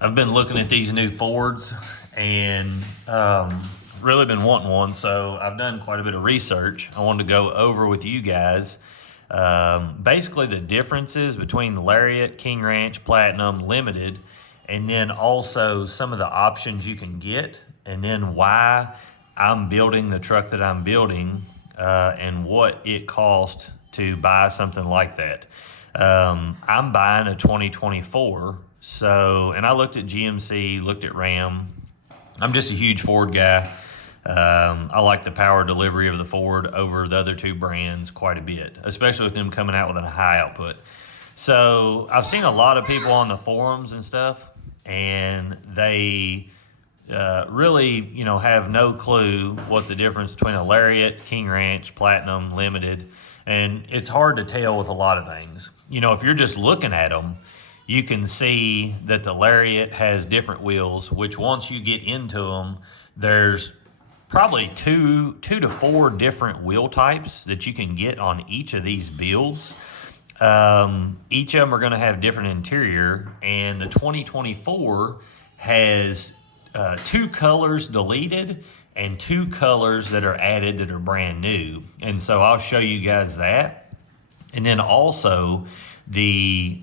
I've been looking at these new Fords and really been wanting one, so I've done quite a bit of research. I wanted to go over with you guys basically the differences between the Lariat, King Ranch, Platinum, Limited, and then also some of the options you can get, and then why I'm building the truck that I'm building and what it cost to buy something like that. I'm buying a 2024, so, and I looked at GMC, looked at Ram. I'm just a huge Ford guy. I like the power delivery of the Ford over the other two brands quite a bit, especially with them coming out with a high output. So I've seen a lot of people on the forums and stuff, and they really, have no clue what the difference between a Lariat, King Ranch, Platinum, Limited, and it's hard to tell with a lot of things. If you're just looking at them, you can see that the Lariat has different wheels, which once you get into them, there's probably two to four different wheel types that you can get on each of these builds. Each of them are going to have different interior, and the 2024 has two colors deleted and two colors that are added that are brand new. And so I'll show you guys that. And then also the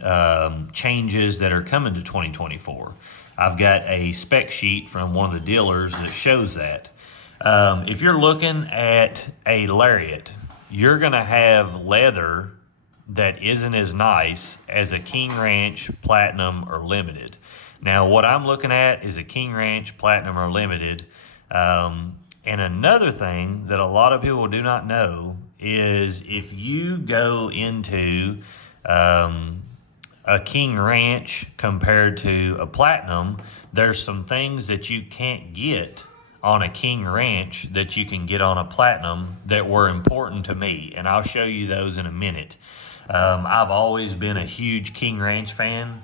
changes that are coming to 2024. I've got a spec sheet from one of the dealers that shows that. If you're looking at a Lariat, you're going to have leather that isn't as nice as a King Ranch, Platinum, or Limited. Now, what I'm looking at is a King Ranch, Platinum, or Limited. And another thing that a lot of people do not know is if you go into a King Ranch compared to a Platinum, there's some things that you can't get on a King Ranch that you can get on a Platinum that were important to me, and I'll show you those in a minute. I've always been a huge King Ranch fan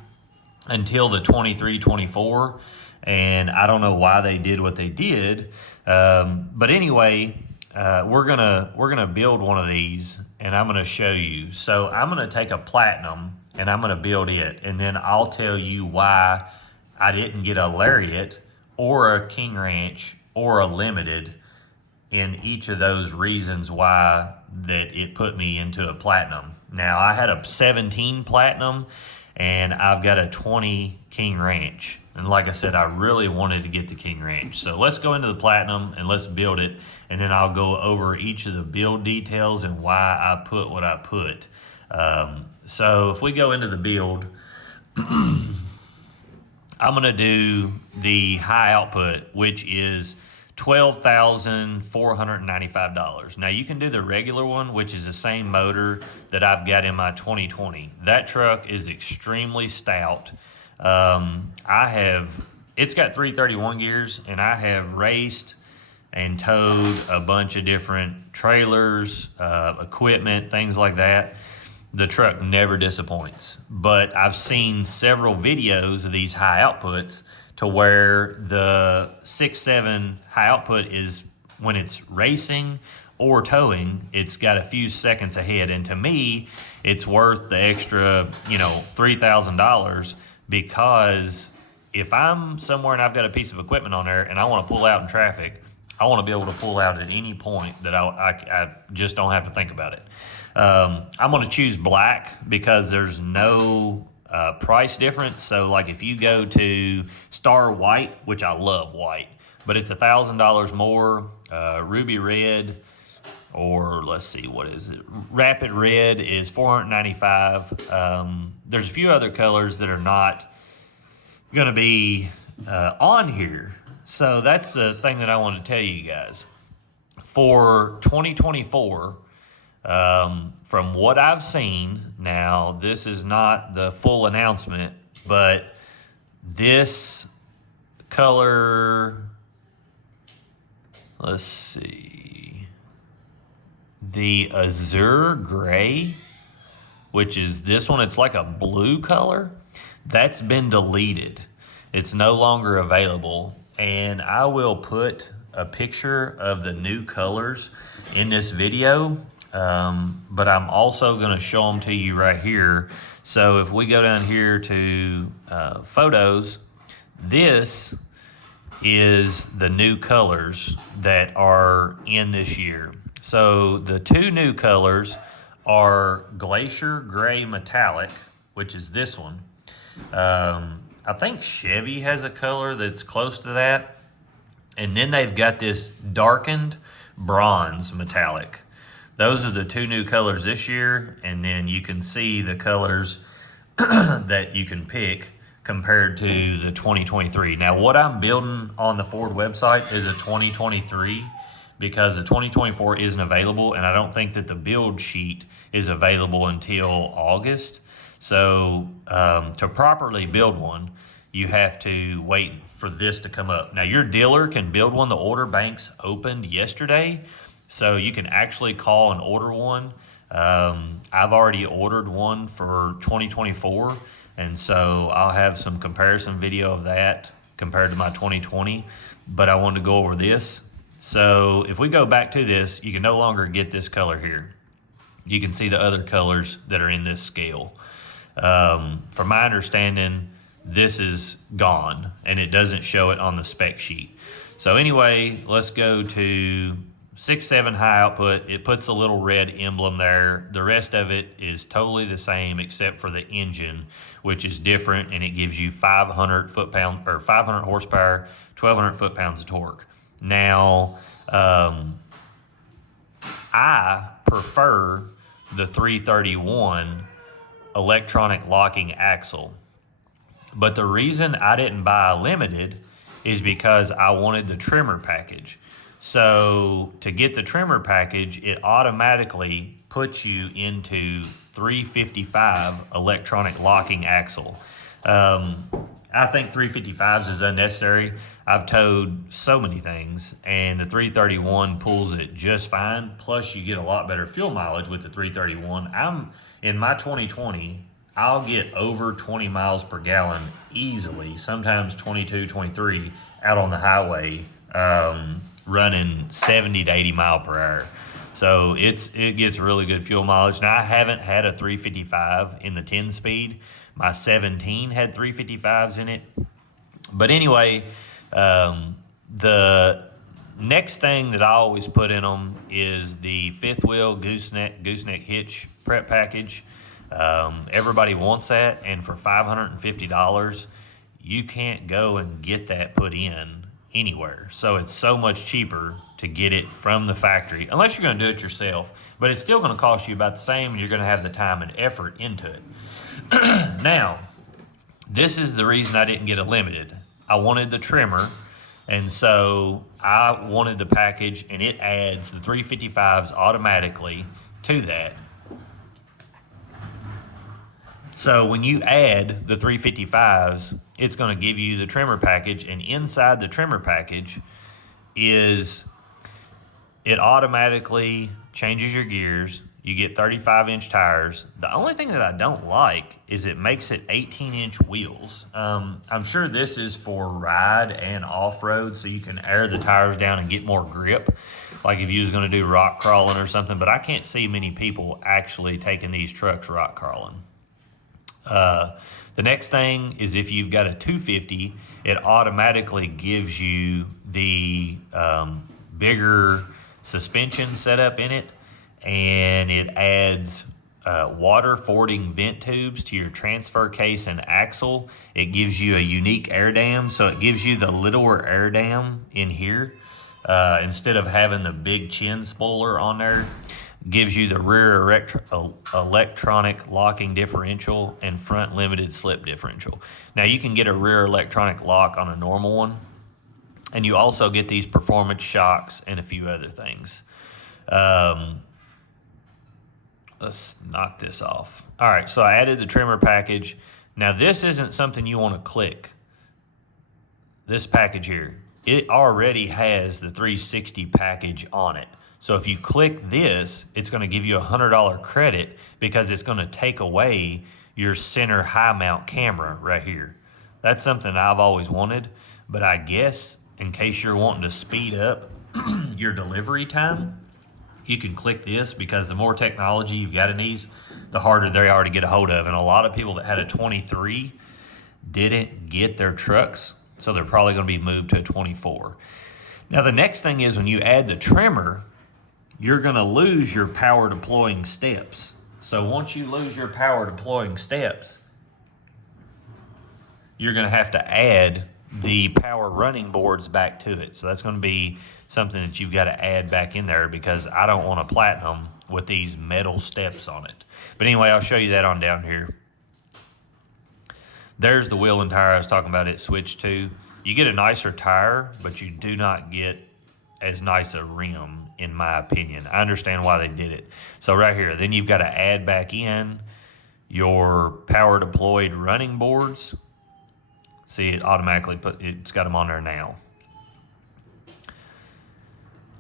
until the 23-24, and I don't know why they did what they did, but anyway, we're gonna build one of these, and I'm gonna show you. So I'm gonna take a Platinum and I'm gonna build it, and then I'll tell you why I didn't get a Lariat or a King Ranch or a Limited in each of those reasons why that it put me into a Platinum. Now, I had a 17 Platinum and I've got a 20 King Ranch. And like I said, I really wanted to get the King Ranch. So let's go into the Platinum and let's build it. And then I'll go over each of the build details and why I put what I put. So if we go into the build, I'm gonna do the high output, which is $12,495. Now you can do the regular one, which is the same motor that I've got in my 2020. That truck is extremely stout. It's got 331 gears, and I have raced and towed a bunch of different trailers, equipment, things like that. The truck never disappoints, but I've seen several videos of these high outputs to where the 6.7 high output is when it's racing or towing, it's got a few seconds ahead. And to me, it's worth the extra, $3,000, because if I'm somewhere and I've got a piece of equipment on there and I want to pull out in traffic, I want to be able to pull out at any point that I just don't have to think about it. I'm going to choose black because there's no price difference. So like if you go to Star White, which I love white, but it's $1,000 more, Ruby Red, or let's see, what is it? Rapid Red is $495. There's a few other colors that are not going to be on here. So that's the thing that I want to tell you guys. For 2024, from what I've seen, now this is not the full announcement, but this color, let's see, the Azure Gray, which is this one, it's like a blue color, that's been deleted. It's no longer available, and I will put a picture of the new colors in this video, but I'm also going to show them to you right here. So if we go down here to photos, This is the new colors that are in this year. So the two new colors are Glacier Gray Metallic, which is this one. I think Chevy has a color that's close to that. And then they've got this darkened bronze metallic. Those are the two new colors this year. And then you can see the colors that you can pick compared to the 2023. Now, what I'm building on the Ford website is a 2023 because the 2024 isn't available, and I don't think that the build sheet is available until August. So to properly build one, you have to wait for this to come up. Now, your dealer can build one. The order banks opened yesterday, so you can actually call and order one. I've already ordered one for 2024, and so I'll have some comparison video of that compared to my 2020, but I wanted to go over this. So if we go back to this, you can no longer get this color here. You can see the other colors that are in this scale. From my understanding, this is gone and it doesn't show it on the spec sheet. So anyway, let's go to 6.7 high output. It puts a little red emblem there. The rest of it is totally the same except for the engine, which is different, and it gives you 500 horsepower, 1,200 foot-pounds of torque. Now, I prefer the 331 electronic locking axle. But the reason I didn't buy a limited is because I wanted the Tremor package. So to get the Tremor package, it automatically puts you into 355 electronic locking axle. I think 355s is unnecessary. I've towed so many things, and the 331 pulls it just fine. Plus, you get a lot better fuel mileage with the 331. In my 2020, I'll get over 20 miles per gallon easily, sometimes 22, 23 out on the highway, running 70 to 80 mile per hour. So it gets really good fuel mileage. Now, I haven't had a 355 in the 10 speed. My 17 had 355s in it. But anyway, the next thing that I always put in them is the fifth wheel gooseneck hitch prep package. Everybody wants that, and for $550, you can't go and get that put in anywhere. So it's so much cheaper to get it from the factory, unless you're going to do it yourself. But it's still going to cost you about the same, and you're going to have the time and effort into it. Now, this is the reason I didn't get a limited. I wanted the Tremor, and so I wanted the package, and it adds the 355s automatically to that. So when you add the 355s, it's going to give you the Tremor package, and inside the Tremor package is it automatically changes your gears. You get 35-inch tires. The only thing that I don't like is it makes it 18-inch wheels. I'm sure this is for ride and off-road, so you can air the tires down and get more grip, like if you was going to do rock crawling or something. But I can't see many people actually taking these trucks rock crawling. The next thing is if you've got a 250, it automatically gives you the bigger suspension setup in it, and it adds water fording vent tubes to your transfer case and axle. It gives you a unique air dam, so it gives you the littler air dam in here instead of having the big chin spoiler on there. Gives you the rear electronic locking differential and front limited slip differential. Now, you can get a rear electronic lock on a normal one, and you also get these performance shocks and a few other things. Let's knock this off. All right, so I added the Tremor package. Now, this isn't something you want to click. This package here, it already has the 360 package on it. So if you click this, it's going to give you a $100 credit because it's going to take away your center high mount camera right here. That's something I've always wanted, but I guess in case you're wanting to speed up your delivery time, you can click this, because the more technology you've got in these, the harder they are to get a hold of. And a lot of people that had a 23 didn't get their trucks So they're probably going to be moved to a 24. Now the next thing is when you add the Tremor, you're going to lose your power deploying steps. So once you lose your power deploying steps, you're going to have to add the power running boards back to it. So that's going to be something that you've got to add back in there, because I don't want a Platinum with these metal steps on it. But anyway, I'll show you that on down here. There's the wheel and tire I was talking about it switched to. You get a nicer tire, but you do not get as nice a rim, in my opinion. I understand why they did it. So right here, then you've got to add back in your power deployed running boards. See, it automatically it's got them on there now.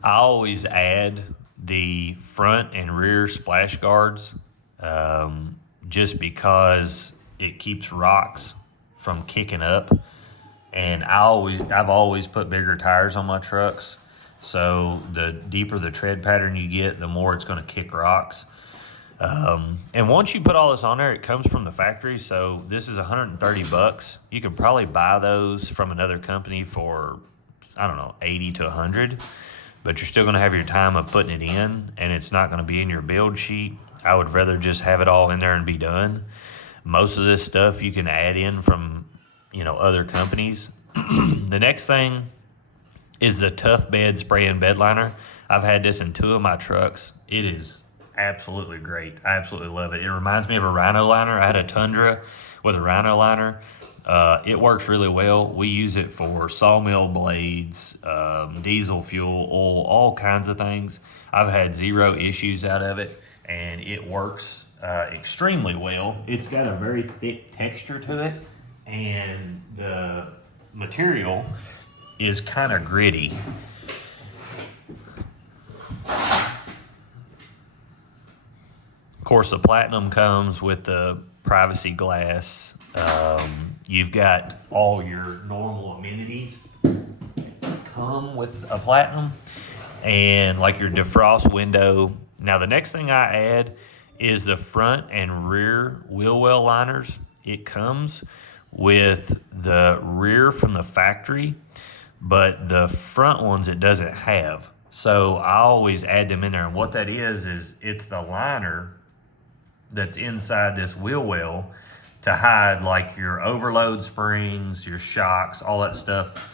I always add the front and rear splash guards just because it keeps rocks from kicking up. And I've always put bigger tires on my trucks. So the deeper the tread pattern you get, the more it's going to kick rocks. And once you put all this on there, it comes from the factory. So this is $130. You could probably buy those from another company for, I don't know, 80 to 100. But you're still going to have your time of putting it in, and it's not going to be in your build sheet. I would rather just have it all in there and be done. Most of this stuff you can add in from, other companies. The next thing is the Tough Bed Spray and Bed Liner. I've had this in 2 of my trucks. It is absolutely great. I absolutely love it. It reminds me of a Rhino liner. I had a Tundra with a Rhino liner. It works really well. We use it for sawmill blades, diesel fuel, oil, all kinds of things. I've had 0 issues out of it, and it works extremely well. It's got a very thick texture to it, and the material is kind of gritty. Of course, the Platinum comes with the privacy glass. You've got all your normal amenities come with a Platinum, and like your defrost window. Now the next thing I add is the front and rear wheel well liners. It comes with the rear from the factory, but the front ones it doesn't have. So I always add them in there, and what that is it's the liner that's inside this wheel well to hide like your overload springs, your shocks, all that stuff.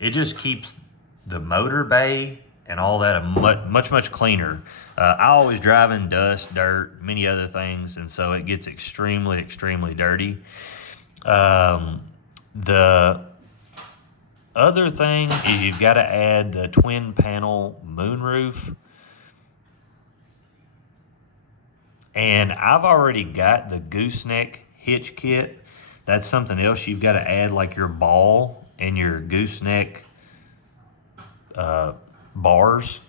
It just keeps the motor bay and all that much cleaner. I always drive in dust, dirt, many other things, and so it gets extremely dirty. The other thing is you've got to add the twin panel moonroof. And I've already got the gooseneck hitch kit. That's something else you've got to add, like your ball and your gooseneck bars.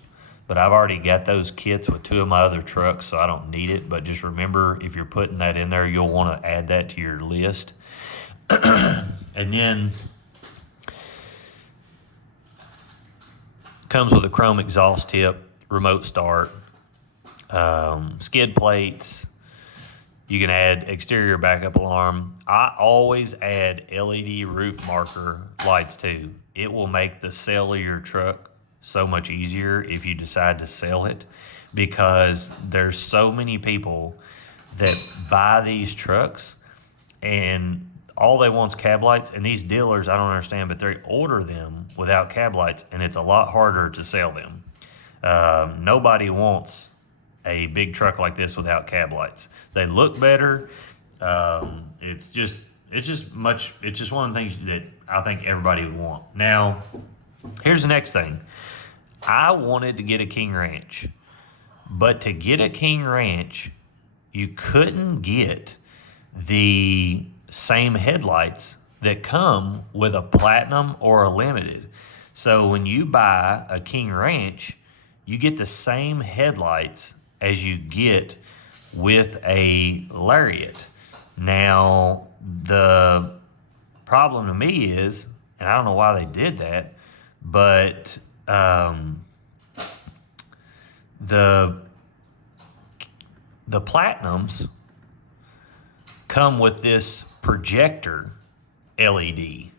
But I've already got those kits with 2 of my other trucks, so I don't need it. But just remember, if you're putting that in there, you'll want to add that to your list. And then comes with a chrome exhaust tip, remote start, skid plates. You can add exterior backup alarm. I always add LED roof marker lights too. It will make the sale of your truck so much easier if you decide to sell it, because there's so many people that buy these trucks and all they want is cab lights, and these dealers, I don't understand, but they order them without cab lights, and it's a lot harder to sell them. Nobody wants a big truck like this without cab lights. They look better. It's just one of the things that I think everybody would want. Now, here's the next thing. I wanted to get a King Ranch, but to get a King Ranch, you couldn't get the same headlights that come with a Platinum or a Limited. So when you buy a King Ranch, you get the same headlights as you get with a Lariat. Now, the problem to me is, and I don't know why they did that, but the Platinums come with this projector, LED,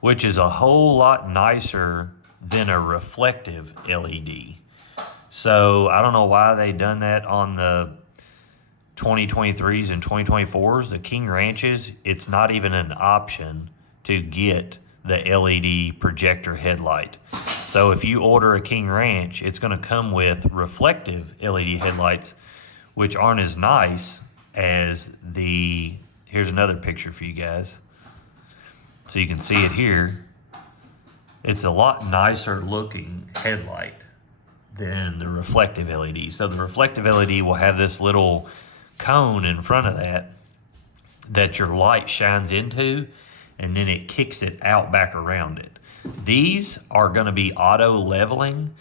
which is a whole lot nicer than a reflective LED. So I don't know why they done that on the 2023s and 2024s. The King Ranches, it's not even an option to get the LED projector headlight. So if you order a King Ranch, it's going to come with reflective LED headlights, which aren't as nice as the, here's another picture for you guys. So you can see it here. It's a lot nicer looking headlight than the reflective LED. So the reflective LED will have this little cone in front of that your light shines into, and then it kicks it out back around it. These are going to be auto leveling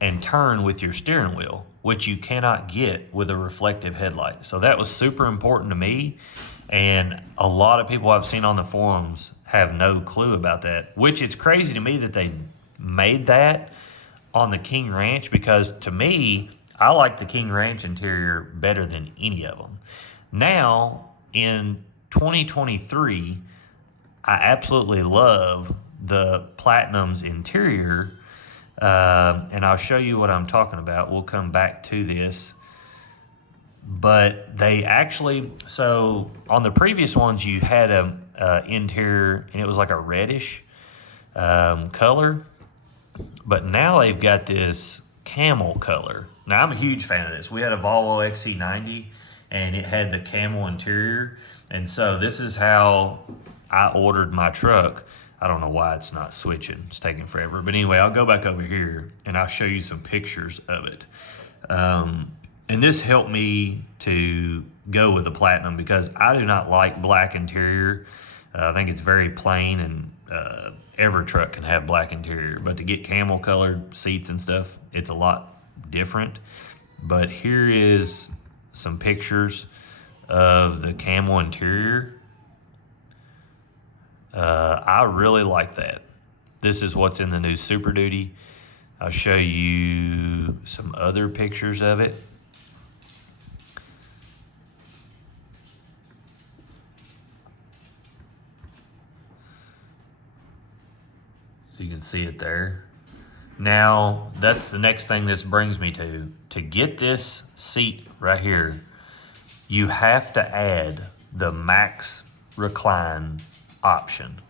and turn with your steering wheel, which you cannot get with a reflective headlight. So that was super important to me, and a lot of people I've seen on the forums have no clue about that, which it's crazy to me that they made that on the King Ranch, because to me, I like the King Ranch interior better than any of them. Now, in 2023, I absolutely love the Platinum's interior, and I'll show you what I'm talking about. We'll come back to this. But they actually, so on the previous ones, you had a interior, and it was like a reddish color. But now they've got this camel color. Now, I'm a huge fan of this. We had a Volvo XC90, and it had the camel interior. And so this is how I ordered my truck. I don't know why it's not switching. It's taking forever. But anyway, I'll go back over here, and I'll show you some pictures of it. And this helped me to go with the Platinum because I do not like black interior. I think it's very plain, and every truck can have black interior. But to get camel colored seats and stuff, it's a lot different. But here is some pictures of the camel interior. I really like that. This is what's in the new Super Duty. I'll show you some other pictures of it. So you can see it there. Now, that's the next thing this brings me to. To get this seat right here, you have to add the max recline option.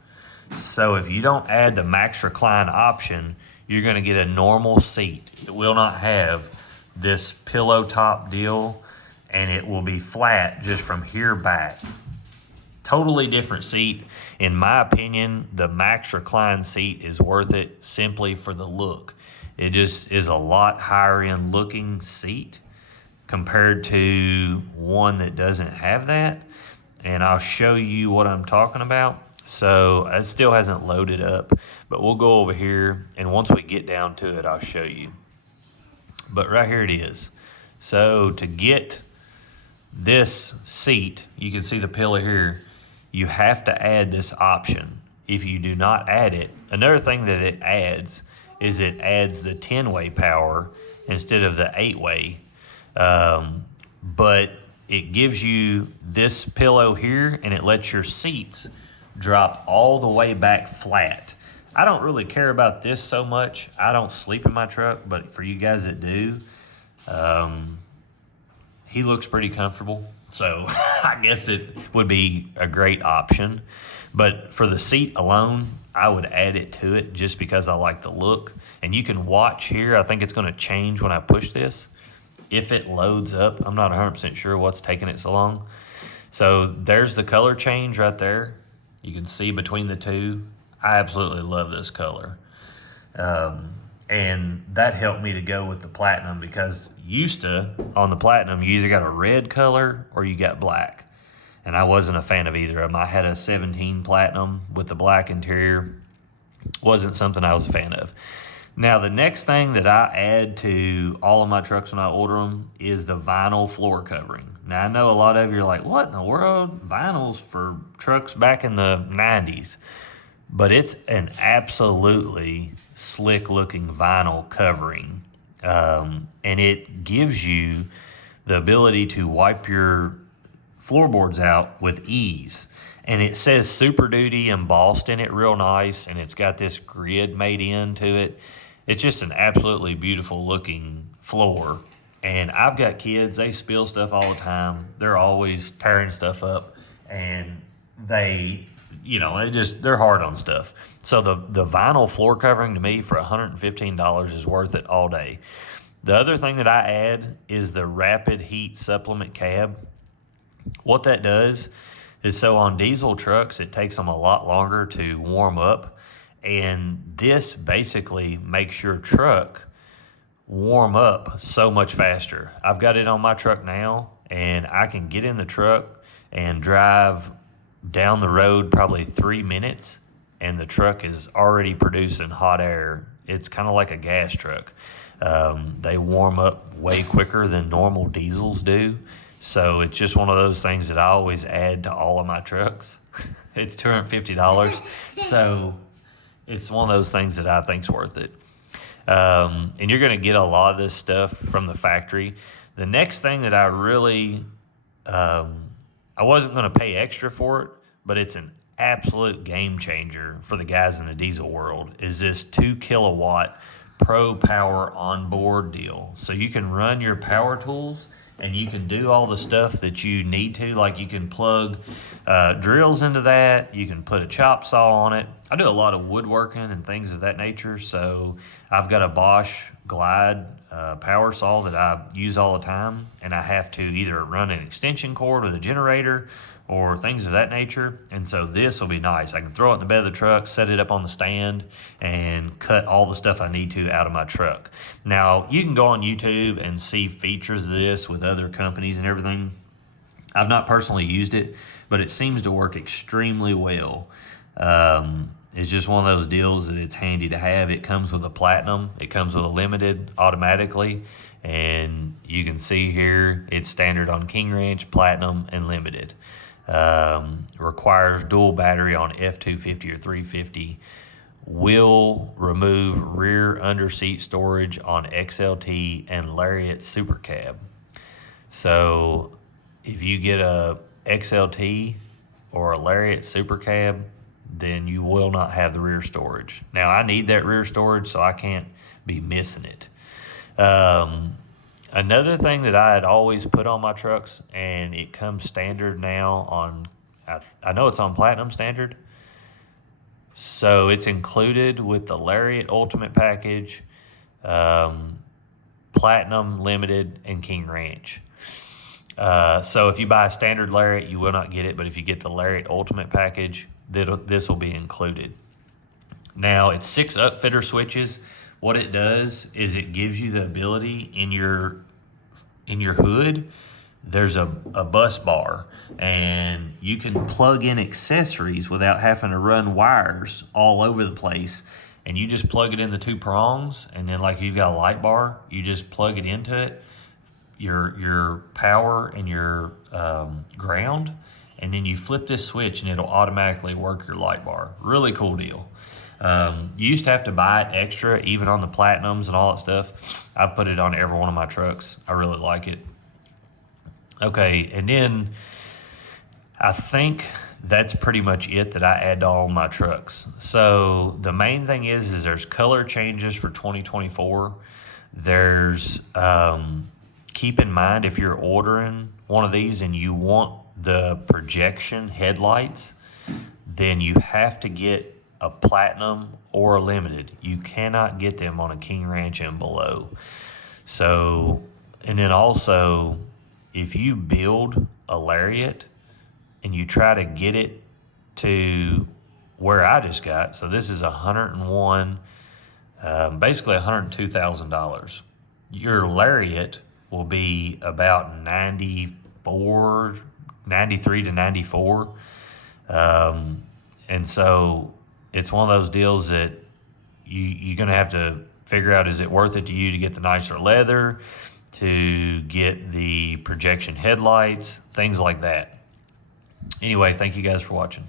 So if you don't add the max recline option, you're going to get a normal seat. It will not have this pillow top deal, and it will be flat just from here back. Totally different seat. In my opinion, the max recline seat is worth it simply for the look. It just is a lot higher end looking seat compared to one that doesn't have that. And I'll show you what I'm talking about. So it still hasn't loaded up, but we'll go over here, and once we get down to it, I'll show you. But right here it is. So to get this seat, you can see the pillow here, you have to add this option. If you do not add it, another thing that it adds is it adds the 10-way power instead of the 8-way. But it gives you this pillow here, and it lets your seats drop all the way back flat. I don't really care about this so much. I don't sleep in my truck, but for you guys that do, he looks pretty comfortable. So I guess it would be a great option. But for the seat alone, I would add it to it just because I like the look. And you can watch here. I think it's going to change when I push this. If it loads up, I'm not 100% sure what's taking it so long. So there's the color change right there. You can see between the two. I absolutely love this color. And that helped me to go with the Platinum, because used to, on the Platinum, you either got a red color or you got black. And I wasn't a fan of either of them. I had a 17 Platinum with the black interior. Wasn't something I was a fan of. Now, the next thing that I add to all of my trucks when I order them is the vinyl floor covering. Now, I know a lot of you are like, what in the world? Vinyls for trucks back in the 90s. But it's an absolutely slick looking vinyl covering. And it gives you the ability to wipe your floorboards out with ease. And it says Super Duty embossed in it real nice, and it's got this grid made into it. It's just an absolutely beautiful looking floor. And I've got kids, they spill stuff all the time. They're always tearing stuff up, and they're hard on stuff. So the vinyl floor covering to me for $115 is worth it all day. The other thing that I add is the rapid heat supplement cab. What that does is, so on diesel trucks, it takes them a lot longer to warm up. And this basically makes your truck warm up so much faster. I've got it on my truck now, and I can get in the truck and drive down the road probably 3 minutes, and the truck is already producing hot air. It's kind of like a gas truck. They warm up way quicker than normal diesels do. So it's just one of those things that I always add to all of my trucks. It's $250. So it's one of those things that I think's worth it. And you're going to get a lot of this stuff from the factory. The next thing that I really, I wasn't going to pay extra for it, but it's an absolute game changer for the guys in the diesel world, is this 2 kilowatt Pro Power onboard deal. So you can run your power tools, and you can do all the stuff that you need to. Like, you can plug drills into that. You can put a chop saw on it. I do a lot of woodworking and things of that nature. So I've got a Bosch Glide power saw that I use all the time, and I have to either run an extension cord with a generator or things of that nature. And so this will be nice. I can throw it in the bed of the truck, set it up on the stand, and cut all the stuff I need to out of my truck. Now, you can go on YouTube and see features of this with other companies and everything. I've not personally used it, but it seems to work extremely well. It's just one of those deals that it's handy to have. It comes with a Platinum. It comes with a Limited automatically. And you can see here, it's standard on King Ranch, Platinum, and Limited. Requires dual battery on F250 or 350. Will remove rear underseat storage on XLT and Lariat Super Cab. So if you get a XLT or a Lariat Super Cab, then you will not have the rear storage. Now, I need that rear storage, so I can't be missing it. Another thing that I had always put on my trucks, and it comes standard now on, I know it's on Platinum standard, so it's included with the Lariat Ultimate Package, Platinum, Limited, and King Ranch. So if you buy a standard Lariat, you will not get it, but if you get the Lariat Ultimate Package, this will be included. Now, it's 6 upfitter switches. What it does is it gives you the ability in your hood, there's a bus bar, and you can plug in accessories without having to run wires all over the place. And you just plug it in the 2 prongs, and then like you've got a light bar, you just plug it into it, your power and your ground, and then you flip this switch and it'll automatically work your light bar. Really cool deal. You used to have to buy it extra, even on the Platinums and all that stuff. I've put it on every one of my trucks. I really like it. Okay, and then I think that's pretty much it that I add to all my trucks. So the main thing is there's color changes for 2024. There's, keep in mind, if you're ordering one of these and you want the projection headlights, then you have to get a Platinum or a Limited. You cannot get them on a King Ranch and below. So, and then also, if you build a Lariat and you try to get it to where I just got, so this is 101, basically $102,000. Your Lariat will be about 93 to 94. And so it's one of those deals that you're going to have to figure out, is it worth it to you to get the nicer leather, to get the projection headlights, things like that. Anyway, thank you guys for watching.